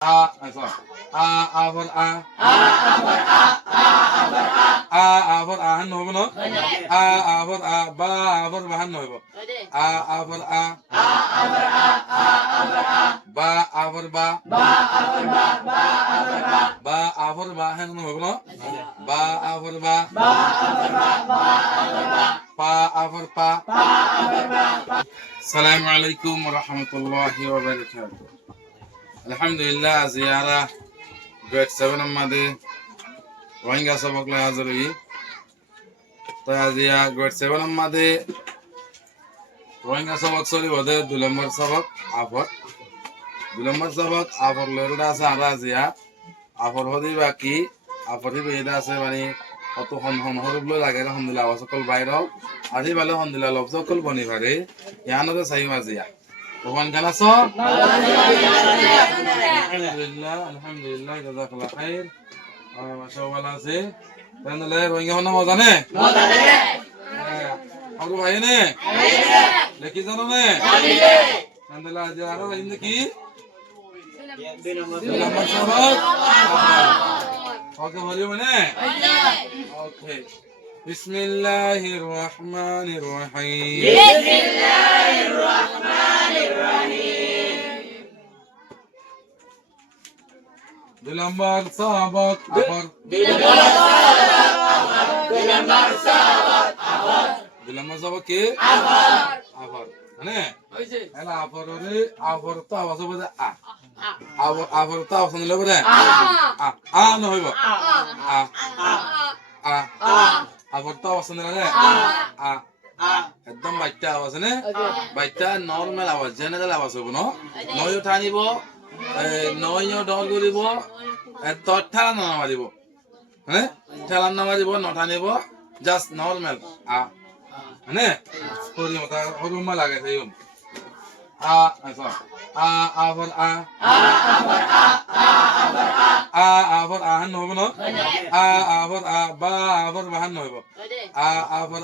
for for ahan নহব ন for for bahan নহব for for for bahan নহব ন for for Assalamu alaikum warahmatullahi wabarakatuh. Alhamdulillah ziyara grade 7 amade Rohingya sabak la hazır yi. To aziya grade 7 amade Rohingya sabak soli bode 2 number sabak afar. 2 number sabak afar lorda sa aziya afar hodi baki afar hi beda ase mani অত হন হরবলো লাগে আলহামদুলিল্লাহ ওয়াসকল বাইরাও আজি ভালো আলহামদুলিল্লাহ লবসকল বনি পারে ইয়ানতে সাই মাজিয়া ভগবান জানাছো আলহামদুলিল্লাহ জাযাকাল্লাহ খাইর মাশাআল্লাহ আছে তাহলে রোহিঙ্গা হন মজা নে আর ভাই নে লেখি জানো নে আলহামদুলিল্লাহ আজ আর ইন্দে কি নম্বর সবক ওকে বলিও মানে ওকে বিসমিল্লাহির রহমানির রহিম বিসমিল্লাহির রহমানির রহিম 2 নম্বর সবক আফর 2 নম্বর সবক কি আফর মানে হইছে এলা আফররে আফর তো আওয়াজ হবে আ আফর তো আওয়াজ নিলে বলে আ না হইব আফর তো আওয়াজ নিলে একদম বাইটা আওয়াজ নে বাইটা নরমাল আওয়াজ জেনারেল আওয়াজ হবে না নয় টানিব নয় ডল করিব ঠেলা নামারিব হ্যাঁ ঠেলা নামারিব নটানিব জাস্ট নরমাল মানে করি মতা হরুমা লাগে তাইম for for ahan নহব ন for for bahan নহব for for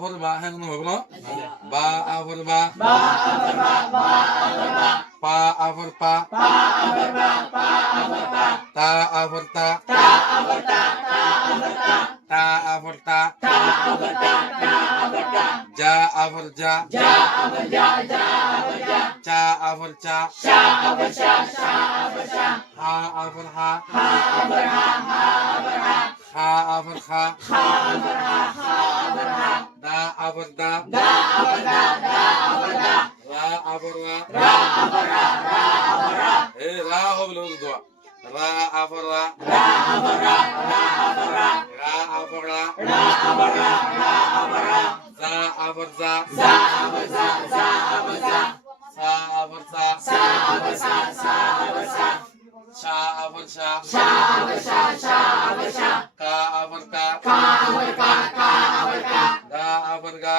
for bahan নহব ন for for ja for ja cha for cha ha for ha for ha da for da ra for ra ra ho bolo dua ra for ra za for za sa for sa sha for sha ka for ka ga for ga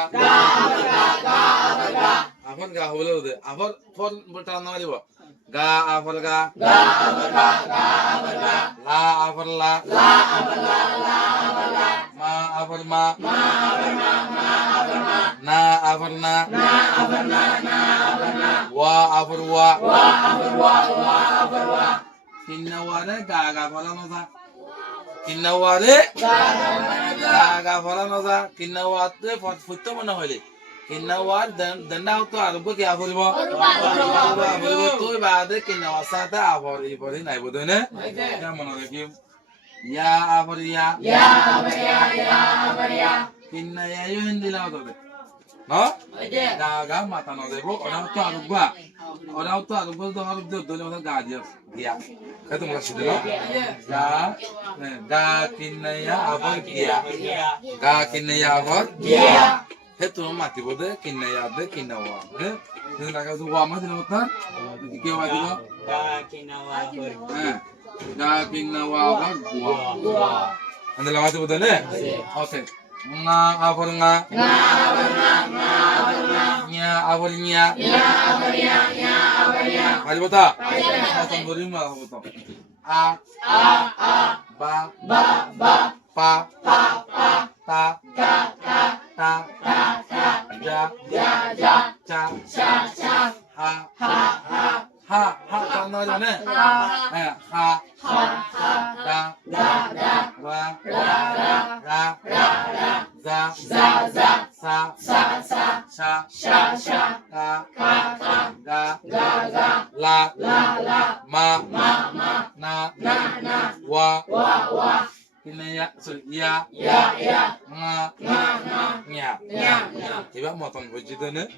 for ga হলো দে আফর for বটা না মারিব গা for ga la for la ma for ma na for na wa for wa kinnaware ga falano sa kinnaware ga falano sa kinnawate ফুটতো মনে হইলে কিন্নাওয়ার দন্ডাও তো আরব কি আফরিব তুই বাদে কিন্নাওয়ার সাথে আফরি পরি নাই বদনে এটা মনে রাখি ইয়া আফরিয়া কিন্নায়া ইন্দিলাও তো no gaga mata no debo orang tu arub do arub do dole orang gaji dia kata mula sudah no ga kinaya abor dia ga kinaya abor dia itu mati bode kinaya ade kinawa itu naga tu wama tu notan kewa tu ga kinawa abor gua anda lama tu bode ne okay nga abor nga nya abor nya mari bota asan beri ma bota a ba pa ta তা যা চা হা হা চালানো যাবে না হ্যাঁ হা দা রা যা সা শা কা গা লা মা না ওয়া ini ya nga nya tiba moton begitu nih